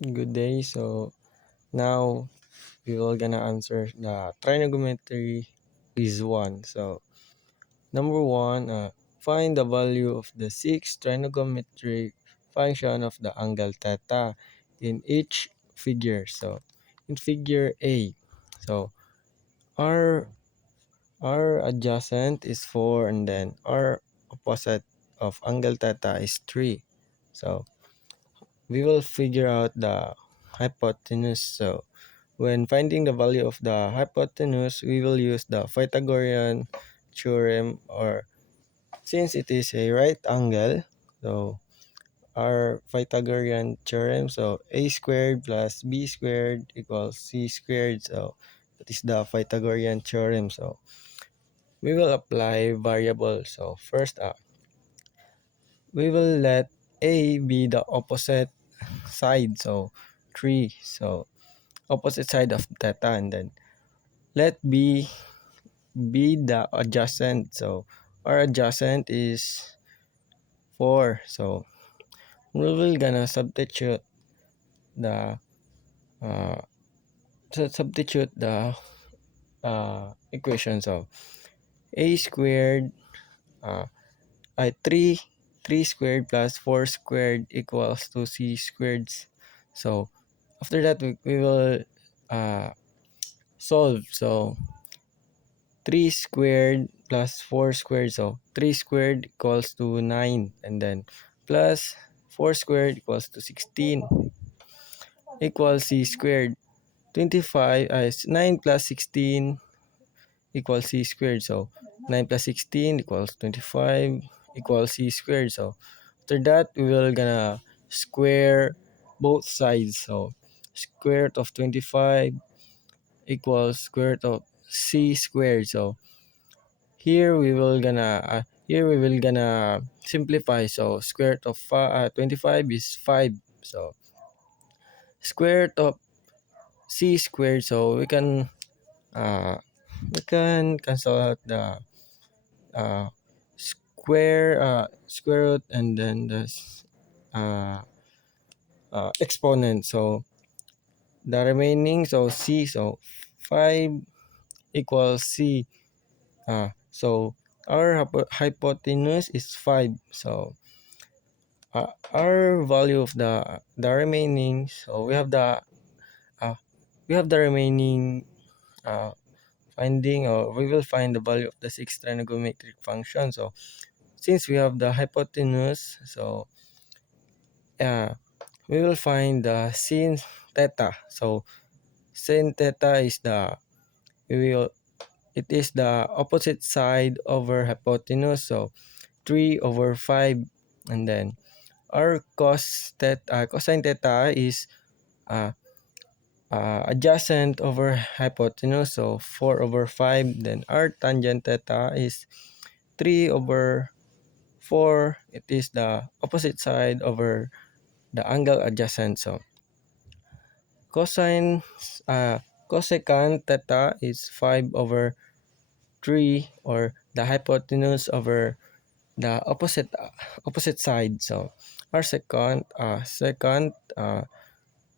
Good day. So now we will gonna answer the trigonometry is one. So number one, find the value of the six trigonometric function of the angle theta in each figure. So in figure A, so our our adjacent is 4 and then our opposite of angle theta is 3. So we will figure out the hypotenuse. So when finding the value of the hypotenuse, we will use the Pythagorean theorem, or since it is a right angle, so our Pythagorean theorem, so a squared plus b squared equals c squared. So that is the Pythagorean theorem. So we will apply variables. So first we will let a be the opposite side, so 3. So opposite side of theta, and then let b be the adjacent. So our adjacent is 4. So we will gonna substitute the uh, equation. So a squared, uh, 3 squared plus 4 squared equals to c squared. So after that we will uh, solve. So 3 squared plus 4 squared. So 3 squared equals to 9, and then plus 4 squared equals to 16 equals c squared. 25 is 9 plus 16 equals c squared. So 9 plus 16 equals 25 equals c squared. So after that we will gonna square both sides. So square root of 25 equals square root of c squared. So here we will gonna simplify. So square root of 25 is 5. So square root of c squared. So we can cancel out the square root and then the uh, exponent. So the remaining, so c, so 5 equals c. So our hypotenuse is 5. So our value of the remaining, so uh, we have the remaining finding, or we will find the value of the six trigonometric function. So since we have the hypotenuse, so we will find the sin theta. So sin theta is we will it is the opposite side over hypotenuse. So 3 over 5, and then our cosine theta is uh, adjacent over hypotenuse, so 4 over 5. Then our tangent theta is 3 over 4. It is the opposite side over the angle adjacent. So cosine cosecant theta is 5 over 3, or the hypotenuse over the opposite side. So our second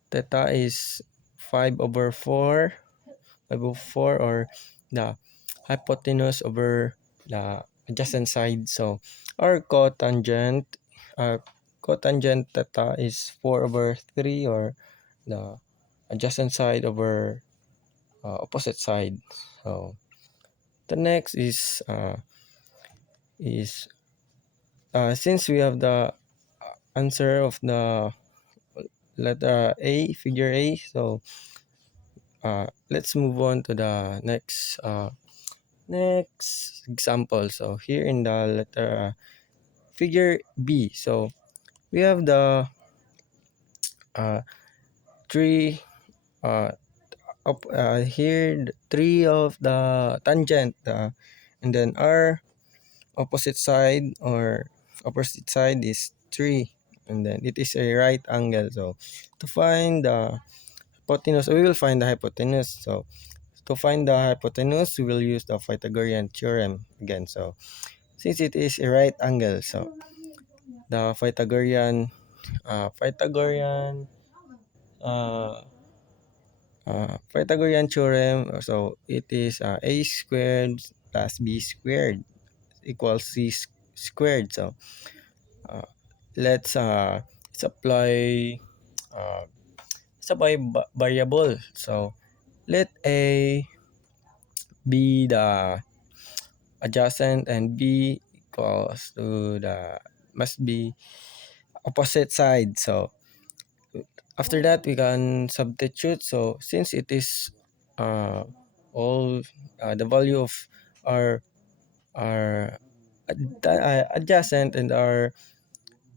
theta is 5 over 4, 5 over 4, or the hypotenuse over the adjacent side. So our cotangent theta is 4 over 3, or the adjacent side over opposite side. So the next is since we have the answer of the letter A, figure A. So let's move on to the next example. So here in the letter figure B, so we have the uh, three here three of the tangent, and then our opposite side is 3, and then it is a right angle. So to find the hypotenuse, we will find the hypotenuse. So to find the hypotenuse, we will use the Pythagorean theorem again. So since it is a right angle, so the Pythagorean uh, Pythagorean theorem. So it is a squared plus b squared equals squared. So uh, let's uh, let's apply uh, variable. So let a be the adjacent and b equals to the must be opposite side. So after that we can substitute. So since it is uh, all the value of our our adjacent and our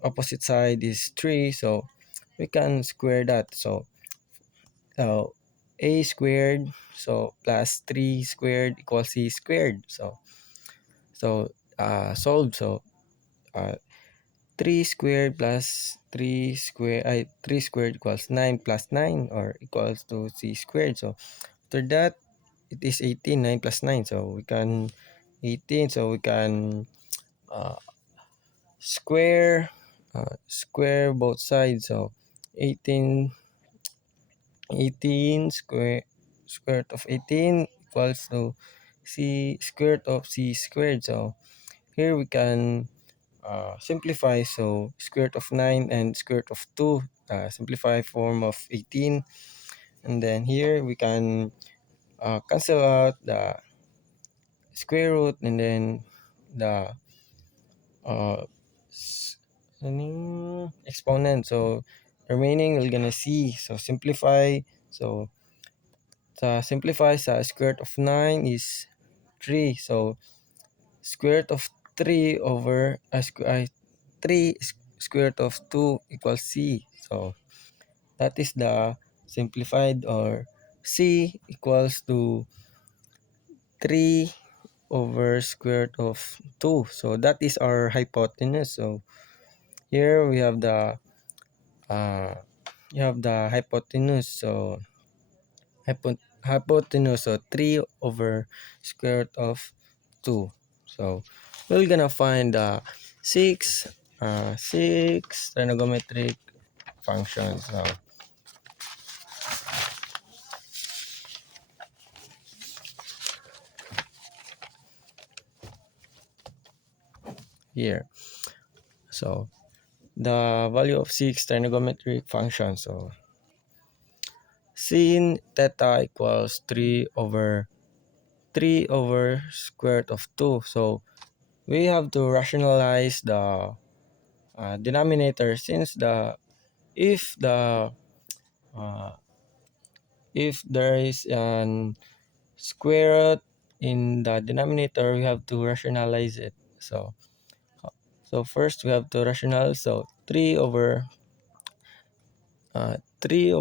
opposite side is 3, so we can square that. So a squared so plus 3 squared equals c squared. Solve. So uh, 3 squared plus 3 squared equals 9 plus 9 or equals to c squared. So after that it is 18. 9 plus 9, so we can 18, so we can uh, square both sides. So 18 18 square root of 18 equals to c square root of c squared. So here we can simplify. So square root of 9 and square root of 2, simplify form of 18. And then here we can cancel out the square root and then the uh, s- exponent. So remaining we're gonna see. So simplify. So square root of 9 is 3. So square root of 3 over 3 square root of 2 equals c. So that is the simplified, or c equals to 3 over square root of 2. So that is our hypotenuse. So here we have the hypotenuse. So hypotenuse, so 3 over square root of 2. So we're gonna find the 6 trigonometric functions. So here, so the value of 6 trigonometric functions. So sin theta equals 3 over square root of 2. So we have to rationalize the denominator, since if the uh, if there is an square root in the denominator, we have to rationalize it. So first we have to rationalize. So 3 over 3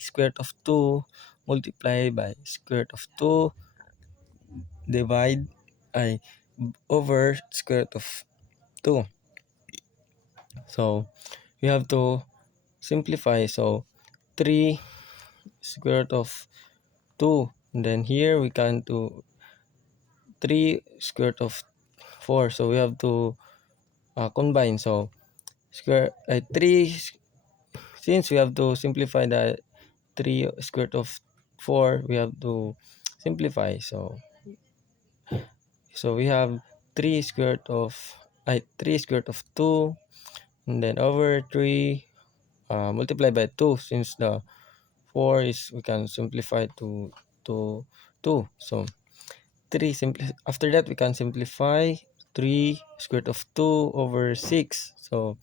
square root of 2 multiplied by square root of 2 divide I over square root of 2. So we have to simplify. So 3 square root of 2, and then here we can do 3 square root of 4. So we have to combine. So 3, since we have to simplify the 3 square root of 4, we have to simplify. So we have 3 square root of 3 square root of 2, and then over 3 multiplied by 2, since the 4 is, we can simplify to 2. So 3 after that we can simplify 3 square root of 2 over 6. So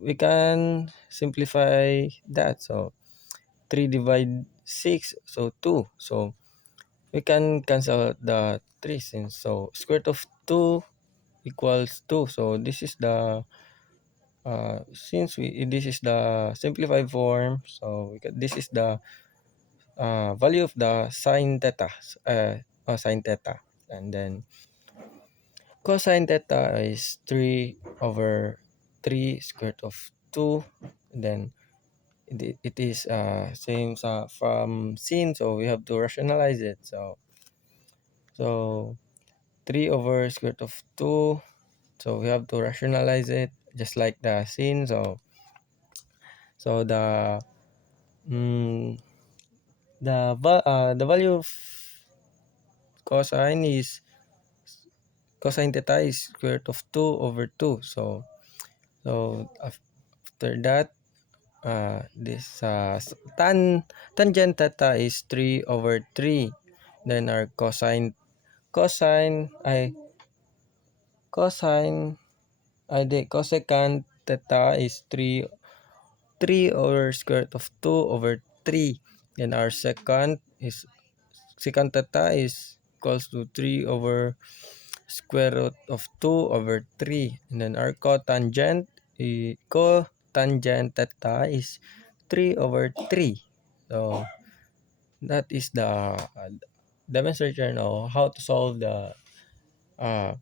we can simplify that. So 3 divide 6, so 2. So we can cancel out the 3, since so square root of 2 equals 2. So this is the since we this is the simplified form. So this is the value of the sine theta, sine theta, and then cosine theta is 3 over 3 square root of 2. Then it is same from sin, so we have to rationalize it. So 3 over square root of 2, so we have to rationalize it just like the sin. So So mm, the value of cosine is cosine theta is square root of 2 over 2. So after that, this tangent theta is 3 over 3. Then our cosine ay cosine cosecant theta is 3 over square root of 2 over 3. Then our secant theta is equals to 3 over square root of 2 over 3. And then our cotangent theta is 3 over 3. So that is the demonstration of how to solve the uh,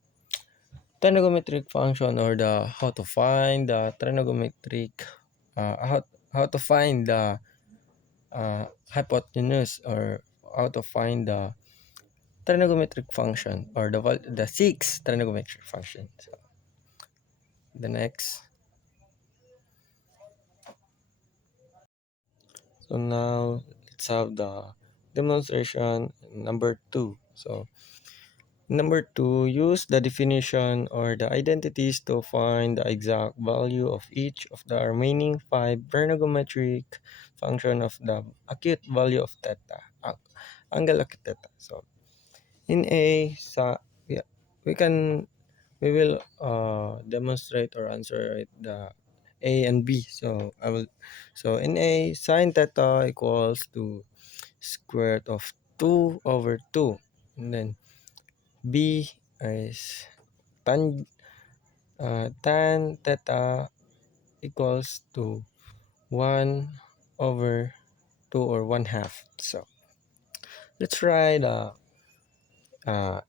trigonometric function, or the how to find the trigonometric uh, how, how to find the hypotenuse, or how to find the trigonometric function, or the six trigonometric function. So the next. So now let's have the demonstration number 2. So number 2, use the definition or the identities to find the exact value of each of the remaining 5 trigonometric function of the acute value of theta, angle acute theta. So in A, yeah, we can we will demonstrate or answer it the A and B. So in A, sine theta equals to square root of 2 over 2. And then B is tan theta equals to 1 over 2, or 1 half. So let's try the uh,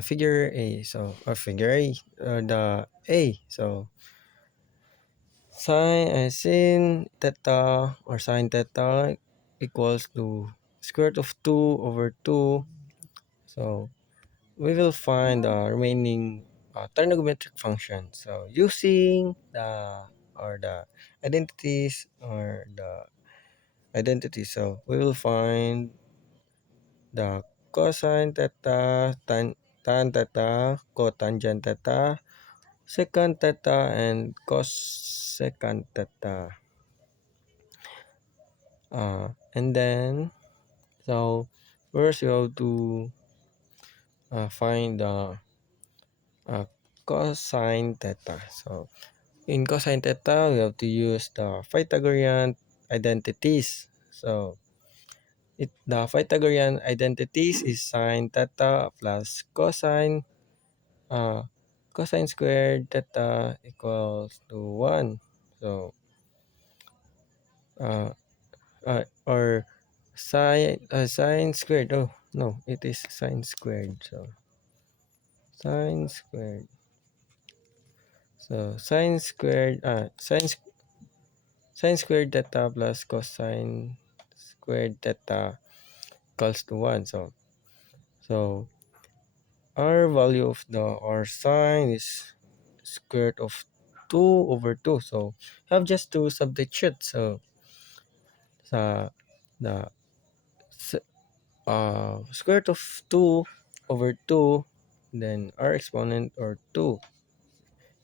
figure A. So, or figure A, the A. So sin theta, or sin theta equals to square root of 2 over 2. So we will find the remaining trigonometric function. So using the identities, so we will find the cosine theta, tan theta, cotangent theta, secant theta, and cosecant theta. And then, so first you have to find the uh, cosine theta. So in cosine theta, we have to use the Pythagorean identities. So the Pythagorean identities is sine theta plus uh, cosine squared theta equals to 1. So uh, or sine squared. Oh no, it is sine squared. So sine squared. So sine squared theta plus cosine squared theta equals to 1. So our value of our sine is square root of 2 over 2. So have just to substitute. So sa the square root of 2 over 2, then our exponent, or 2,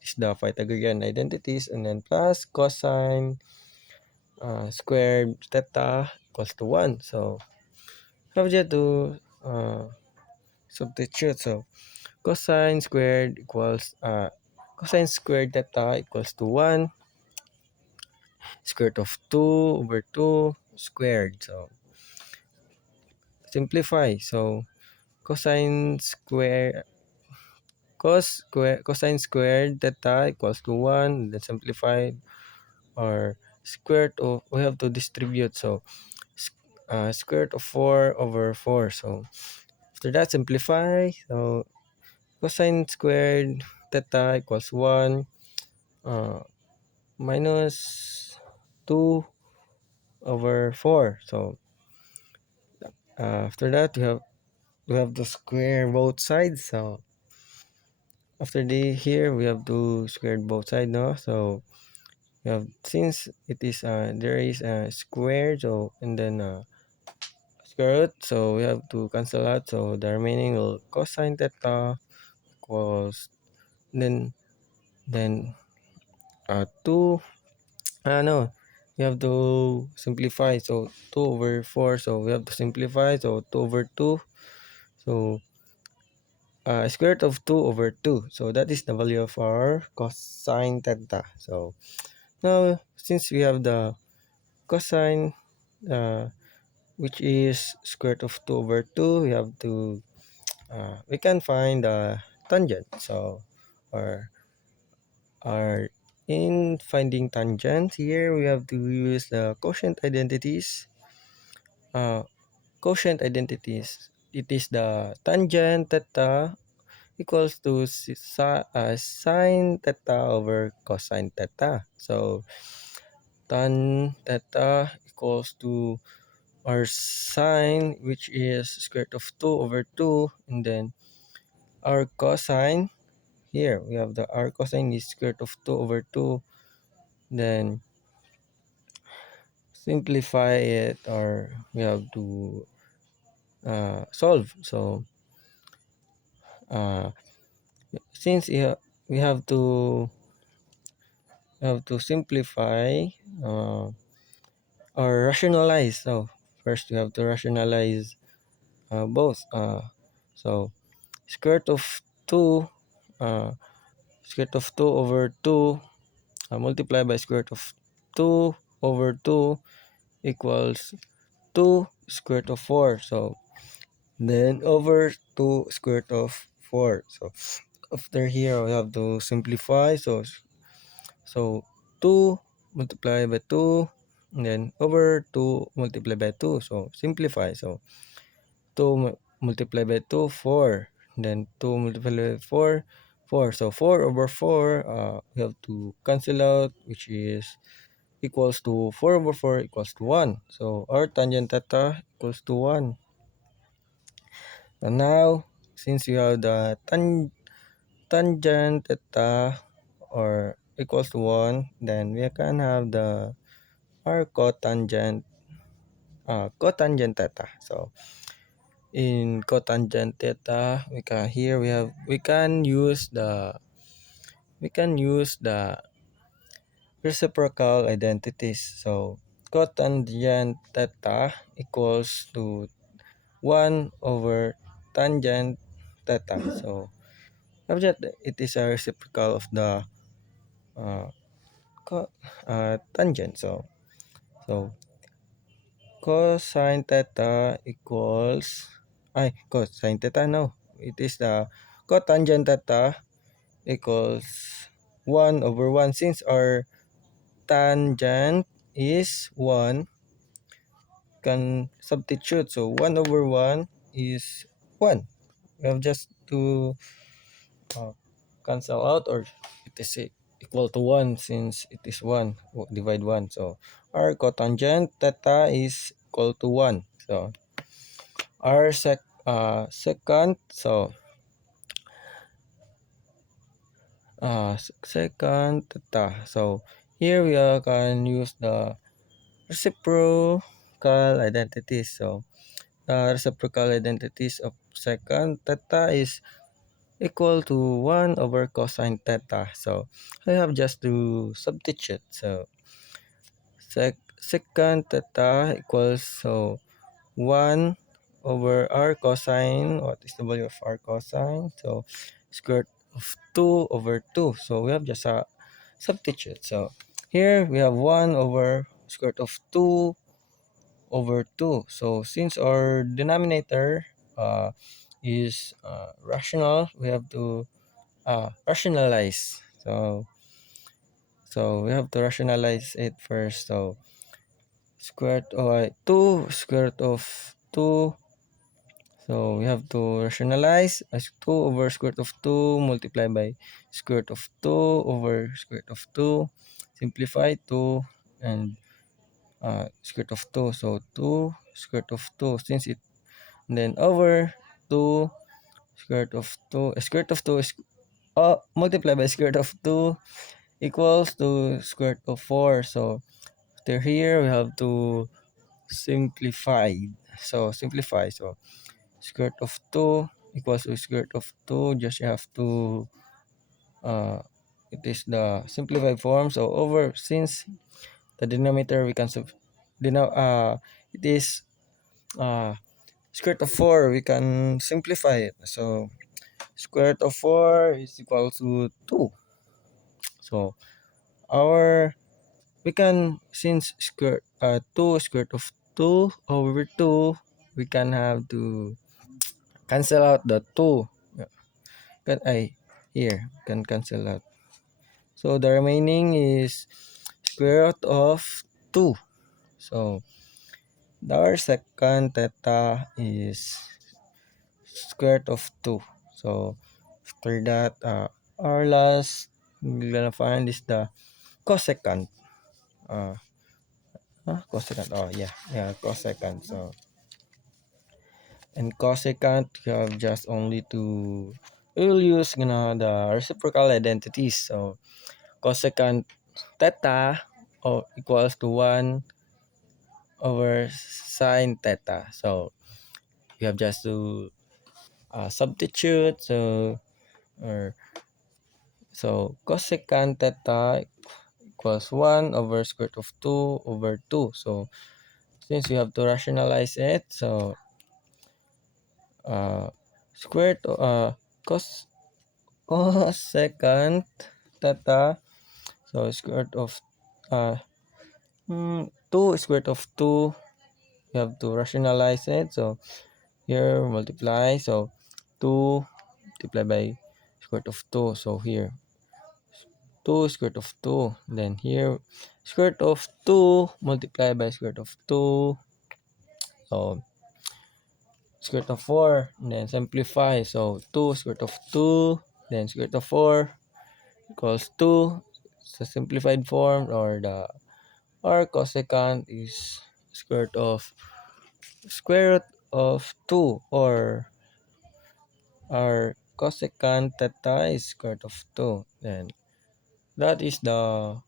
is the Pythagorean identities, and then plus cosine squared theta equals to 1. So have just to substitute. So cosine squared theta equals to 1, square root of 2 over 2 squared. So simplify. So cosine square cosine squared theta equals to 1, then simplify, or square root of, we have to distribute. So square root of 4 over 4. So after that, simplify. So cosine squared theta equals 1 uh, minus 2 over 4. So after that, we have to square both sides. So after here we have to square both sides, no? So we have, since it is there is a square, so and then square root, so we have to cancel out, so the remaining will cosine theta equals, then 2, no, we have to simplify, so 2 over 4, so we have to simplify, so 2 over 2, so square root of 2 over 2, so that is the value of our cosine theta. So now since we have the cosine, uh, which is square root of 2 over 2, we have to we can find the tangent. So or in finding tangent, here we have to use the quotient identities. uh, Quotient identities, it is the tangent theta equals to sine theta over cosine theta. So tan theta equals to our sine, which is square root of 2 over 2, and then our cosine, here we have the our cosine is square root of 2 over 2, then simplify it, or we have to solve. So uh, since we have to simplify uh, or rationalize. So first we have to rationalize both. So square root of 2, uh, square root of 2 over 2 multiply by square root of 2 over 2 equals 2 square root of 4. So then over 2 square root of 4. So after here we have to simplify. So 2 multiply by 2, and then over 2 multiply by 2. So simplify. So 2 multiply by 2, 4. Then 2 multiply by 4, 4. So 4 over 4, we have to cancel out, which is equals to 4 over 4 equals to 1. So our tangent theta equals to 1. And now, since you have the tangent theta or equals to 1, then we can have the our cotangent theta. So in cotangent theta, we can use the reciprocal identities. So cotangent theta equals to 1 over tangent theta. So object, it is a reciprocal of the uh, tangent. So cosine theta equals, cosine theta, no, it is the cotangent theta equals 1 over 1. Since our tangent is 1, can substitute, so 1 over 1 is 1. We have just to uh, cancel out, or it is equal to 1, since it is 1, divide 1. So our cotangent theta is equal to 1. So our second, so second theta. So here we can use the reciprocal identities. So the reciprocal identities of second theta is equal to 1 over cosine theta. So I have just to substitute. So second theta equals, so 1 over r cosine. What is the value of r cosine? So square root of 2 over 2. So we have just a substitute. So here we have 1 over square root of 2 over 2. So since our denominator is rational, we have to rationalize. So we have to rationalize it first. So square root of 2 square root of 2. So we have to rationalize as 2 over square root of 2 multiplied by square root of 2 over square root of 2. Simplify 2 and square root of 2. So 2 square root of 2, since it, then over 2 square root of 2. Square root of 2 is multiplied by square root of 2. equals to square root of 4. So after here we have to simplify. So simplify. So square root of 2 equals to square root of 2. Just you have to it is the simplified form. So over, since the denominator we can it is square root of 4, we can simplify it. So square root of 4 is equal to 2. So our we can, since 2 square root of 2 over 2, we can have to cancel out the 2. Can I here can cancel out. So the remaining is square root of 2. So our second theta is square root of 2. So after that, our last we're gonna find is the cosecant. Uh, cosecant. Oh yeah, cosecant. So and cosecant, you have just only to, we will use the reciprocal identities. So cosecant theta equals to 1 over sine theta. So you have just to substitute. Or so cosecant theta equals 1 over square root of 2 over 2. So since you have to rationalize it, so uh, square root cos cosecant theta, so square root of uh, 2 square root of 2, you have to rationalize it. So here multiply, so 2 multiplied by square root of 2. So here 2 square root of 2. Then here square root of 2 multiplied by square root of 2. So square root of 4. And then simplify. So 2 square root of 2. Then square root of 4 equals 2. It's a simplified form, or the or cosecant is square root of 2, or cosecant theta is square root of 2. Then that is the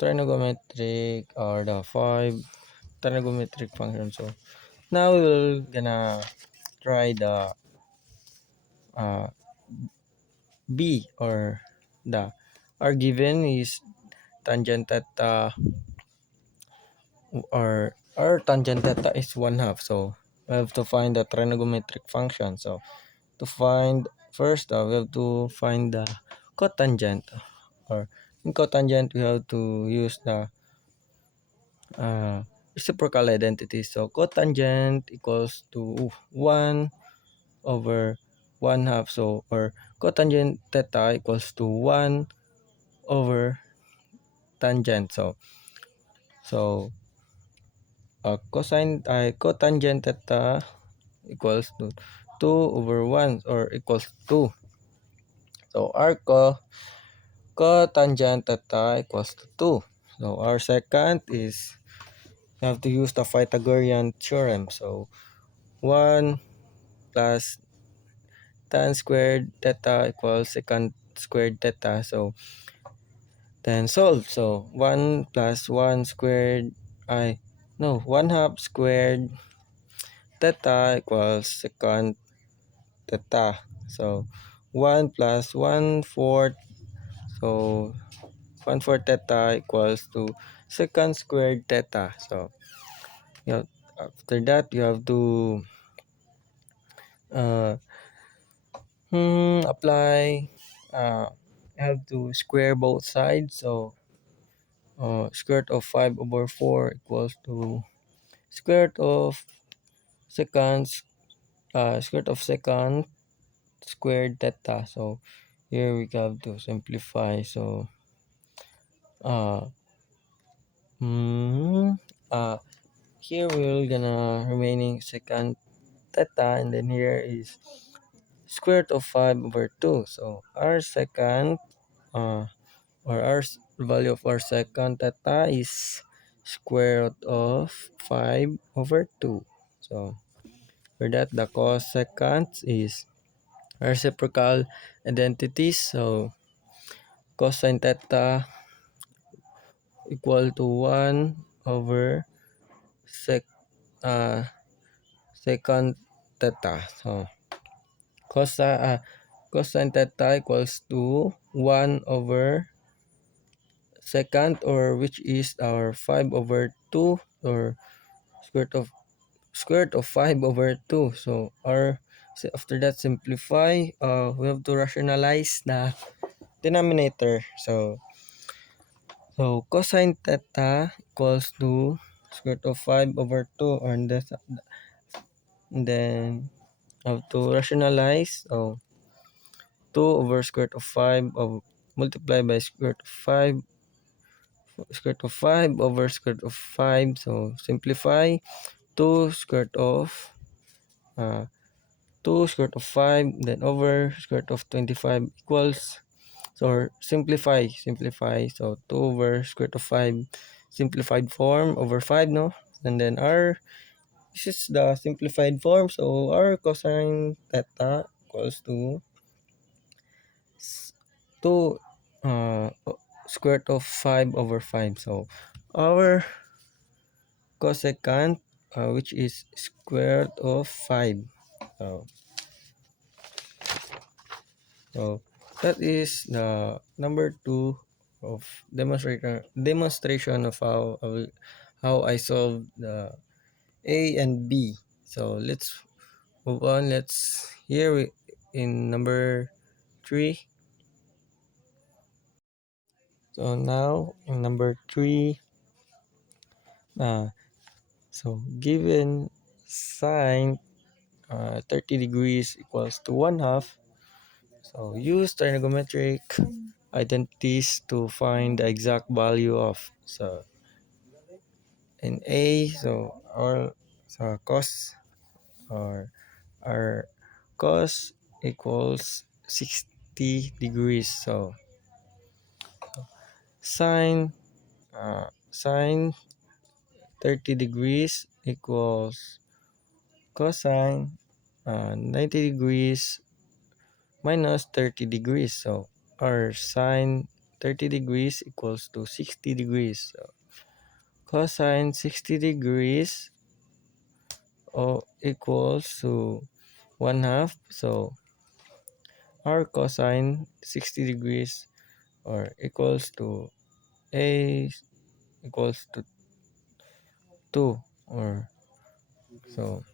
trigonometric, or the 5 trigonometric function. So now we're gonna try the uh, B, or the our given is tangent theta, or our tangent theta is 1/2. So we have to find the trigonometric function. So to find first, we have to find the cotangent, or in cotangent we have to use the uh, reciprocal identity. So cotangent equals to 1 over 1/2. So or cotangent theta equals to 1 over tangent. So cotangent theta equals to 2 over 1, or equals 2. So our cotangent theta equals to 2. So our second is, you have to use the Pythagorean theorem. So 1 plus tan squared theta equals secant squared theta. So then solve. So 1 plus 1 squared, 1/2 squared theta equals secant theta. So 1 plus 1/4, so 1/4 theta equals to secant squared theta. So after that you have to uh, apply, you have to square both sides. So square root of 5 over 4 equals to square root of seconds square root of secant squared theta. So here we have to simplify. So uh, mm, uh here we're gonna remaining secant theta, and then here is square root of 5 over 2. So our secant or value of our secant theta is square root of 5 over 2. So for that, the cosecant is reciprocal identities. So cosine theta equal to 1 over sec uh, second theta. So cosine theta equals to 1 over second, or which is our 5 over 2, or square root of 5 over 2. So after that, simplify. We have to rationalize the denominator. So cosine theta equals to square root of 5 over 2, and then have to rationalize. So 2 over square root of 5 of multiply by square root of 5 over square root of 5. So simplify. 2 square root of uh, 2 square root of 5, then over square root of 25 equals, so simplify. So 2 over square root of 5 simplified form over 5, no? And then this is the simplified form. So our cosine theta equals to 2 square root of 5 over 5. So our cosecant, which is square root of 5. So, so that is the number 2 of demonstration of how I solve the A and B. So let's move on. In number 3. So now in number 3, uh, so given sine 30 degrees equals to 1 half. So use trigonometric identities to find the exact value of, so in A, cos, or our cos equals 60 degrees. So sine sine 30 degrees equals cosine 90 degrees minus 30 degrees. So our sine 30 degrees equals to 60 degrees. So cosine 60 degrees equals to 1 half. So our cosine 60 degrees or equals to A equals to 2, or so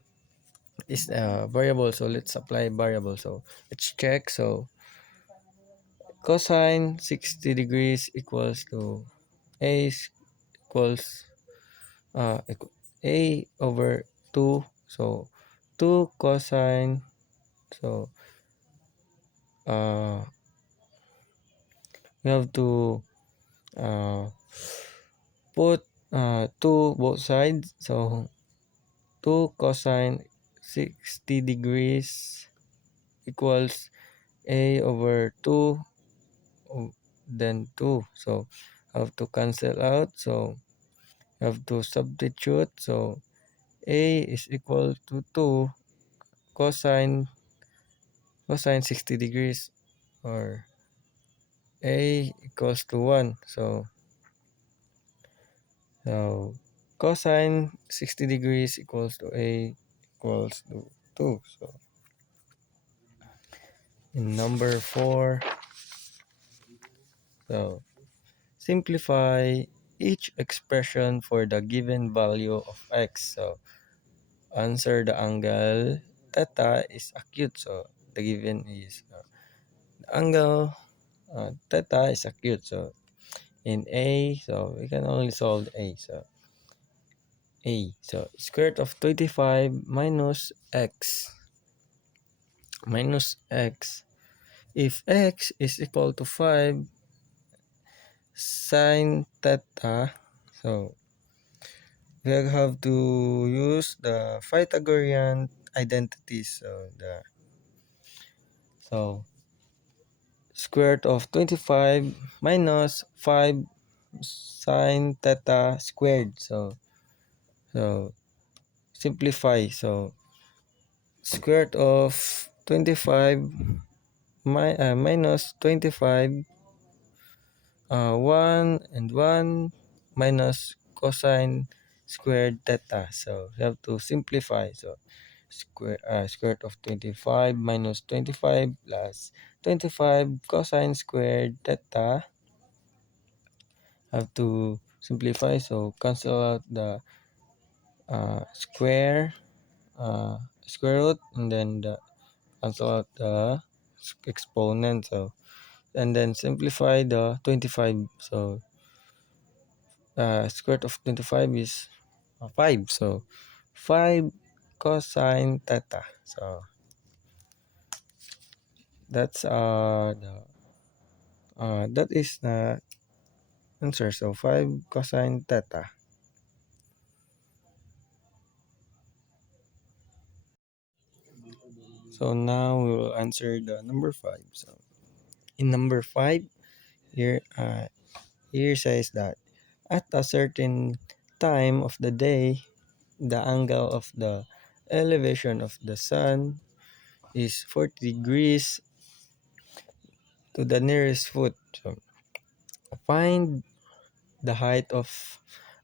is a variable. So let's apply variable. So let's check. So cosine 60 degrees equals to A equals A over 2. So 2 cosine. So uh, we have to uh, put 2 both sides. So 2 cosine 60 degrees equals A over 2, then 2. So have to cancel out. So have to substitute. So A is equal to 2 cosine 60 degrees, or A equals to 1. So cosine 60 degrees equals to A equals to 2. So in number 4, so simplify each expression for the given value of x. So answer the angle theta is acute. So the given is the angle theta is acute. So in A, so we can only solve A. So square root of 25 minus x. If x is equal to 5 sine theta, so we have to use the Pythagorean identities. So square root of 25 minus 5 sine theta squared. So simplify. So square root of 25 minus 25, 1 and 1. minus cosine squared theta. So you have to simplify. So square root of 25 minus 25 plus 25 cosine squared theta. Have to simplify. So cancel out the square square root, and then cancel out the exponent. So and then simplify the 25. So square root of 25 is 5. So 5 cosine theta. So that's that is the answer. So 5 cosine theta. So now we will answer the number 5. So in number 5, here here says that at a certain time of the day, the angle of the elevation of the sun is 40 degrees to the nearest foot. So find the height of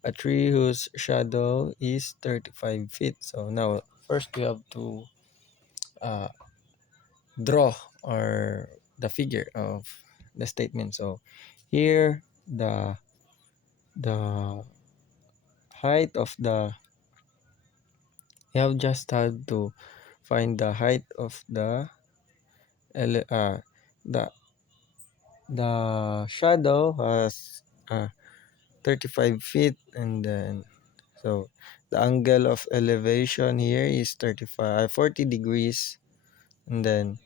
a tree whose shadow is 35 feet. So now first we have to uh, draw or the figure of the statement. So here the height of the you have just had to find the height of ele- uh the the shadow has 35 feet, and then so the angle of elevation here is 40 degrees, and then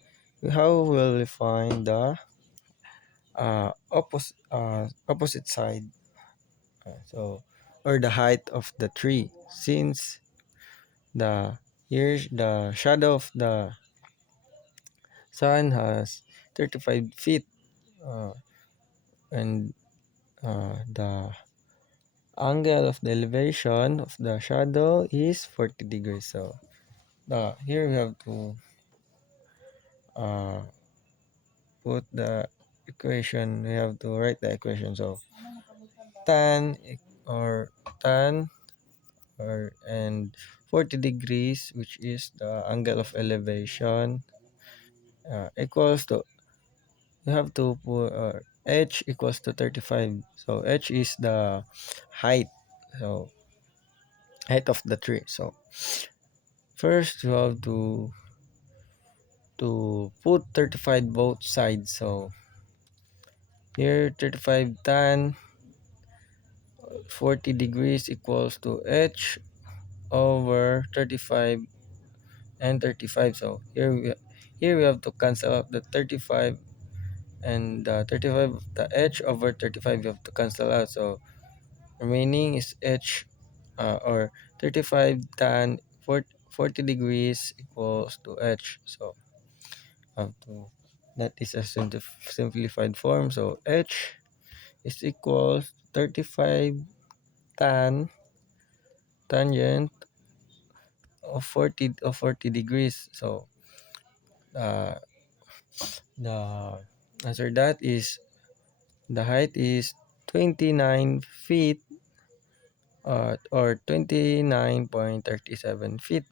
how will we find the opposite side, so or the height of the tree, since the here's the shadow of the sun has 35 feet, uh, and the angle of the elevation of the shadow is 40 degrees. So here we have to uh, put the equation. We have to write the equation. So tan or tan or and 40 degrees, which is the angle of elevation, equals to, you have to put h equals to 35. So h is the height, so height of the tree. So first you have to put 35 both sides. So here 35 tan 40 degrees equals to h over 35 and 35. So here we have to cancel out the 35, and the 35, the h over 35 you have to cancel out. So remaining is h, or 35 tan 40 degrees equals to h. So have to, that is a simplified form. So h is equals 35 tan tangent of 40 degrees. So uh, the answer that is the height is 29 feet, or 29.37 feet.